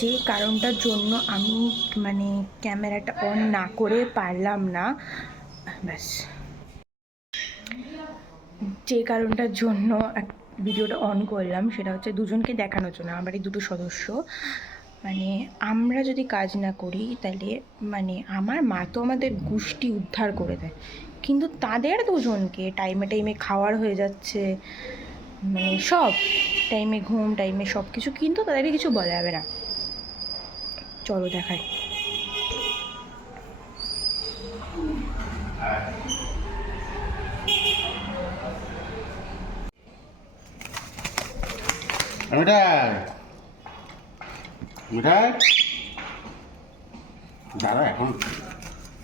যে কারণটার জন্য আমি মানে ক্যামেরাটা অন না করে পারলাম না, ব্যাস যে কারণটার জন্য ভিডিওটা অন করলাম সেটা হচ্ছে দুজনকে দেখানোর জন্য। আমার এই দুটো সদস্য মানে আমরা যদি কাজ না করি তাহলে মানে আমার মা তো আমাদের গোষ্ঠী উদ্ধার করে দেয়, কিন্তু তাদের দুজনকে টাইমে টাইমে খাওয়ার হয়ে যাচ্ছে, মানে সব টাইমে ঘুম টাইমে সব কিছু, কিন্তু তাদেরকে কিছু বলা যাবে না। চলো দেখাই। মিঠাই মিঠাই দাদা এখন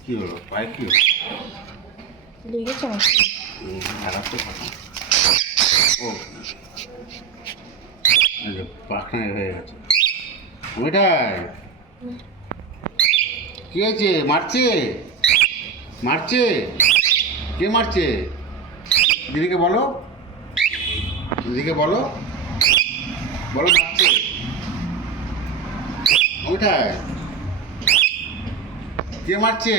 কি হলো, পায়ে কি হলো? লেগেছে নাকি? খারাপ তো কথা। ও এই যে পাখনা হয়ে গেছে। মিঠাই কি হয়েছে? মারছে মারছে? কে মারছে? দিদিকে বলো, দিদিকে বলো, বলো মারছে। মিঠাই কে মারছে?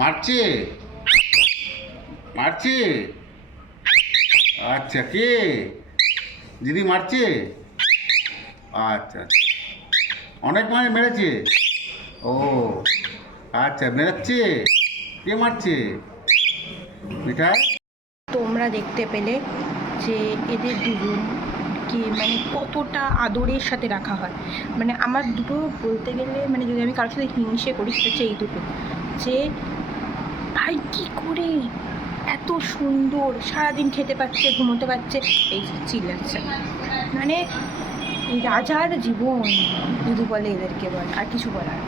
মারছে মারছে? আচ্ছা, কে? দিদি মারছে? আচ্ছা, অনেক মেরেছে? ও আচ্ছা, মেরাচ্ছে? কে মারছে? মিঠাই তোমরা দেখতে পেলে যে এদের দুজনকে মানে কতটা আদরের সাথে রাখা হয়। মানে আমার দুটো বলতে গেলে, মানে যদি আমি কারোর সাথে হিংসে করি সেটা হচ্ছে এই দুটো, যে ভাই কী করে এত সুন্দর সারাদিন খেতে পাচ্ছে ঘুমোতে পারছে, এই চিল্লাচ্ছে, মানে রাজার জীবন যদি বলে এদেরকে, বল আর কিছু বলার।